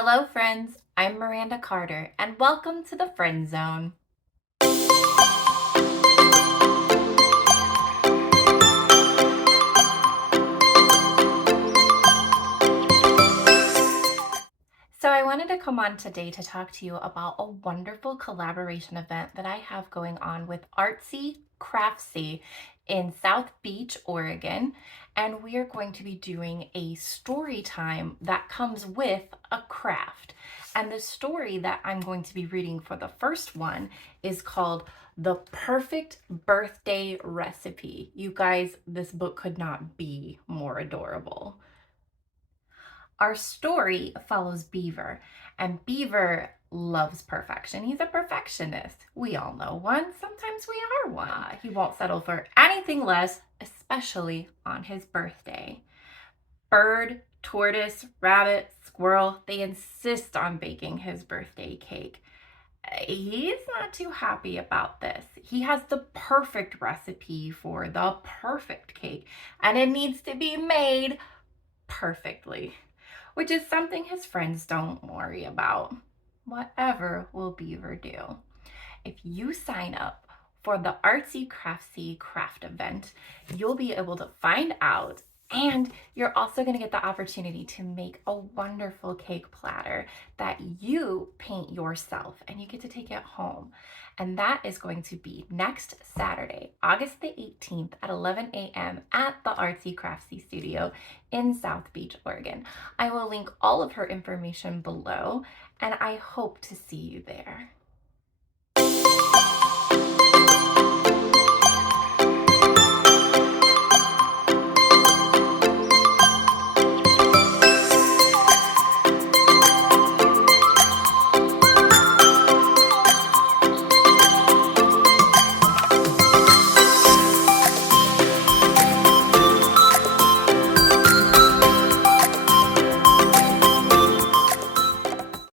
Hello friends, I'm Miranda Carter and welcome to the Friend Zone. So I wanted to come on today to talk to you about a wonderful collaboration event that I have going on with Artsea Craftsea in South Beach, Oregon. And we are going to be doing a story time that comes with a craft. And the story that I'm going to be reading for the first one is called The Perfect Birthday Recipe. You guys, this book could not be more adorable. Our story follows Beaver, and Beaver loves perfection. He's a perfectionist. We all know one. Sometimes we are one. He won't settle for anything less, especially on his birthday. Bird, tortoise, rabbit, squirrel, they insist on baking his birthday cake. He's not too happy about this. He has the perfect recipe for the perfect cake, and it needs to be made perfectly, which is something his friends don't worry about. Whatever will Beaver do? If you sign up for the Artsea Craftsea craft event, you'll be able to find out, and you're also going to get the opportunity to make a wonderful cake platter that you paint yourself and you get to take it home. And that is going to be next Saturday, August the 18th at 11 a.m. at the Artsea Craftsea studio in South Beach, Oregon. I will link all of her information below, and I hope to see you there.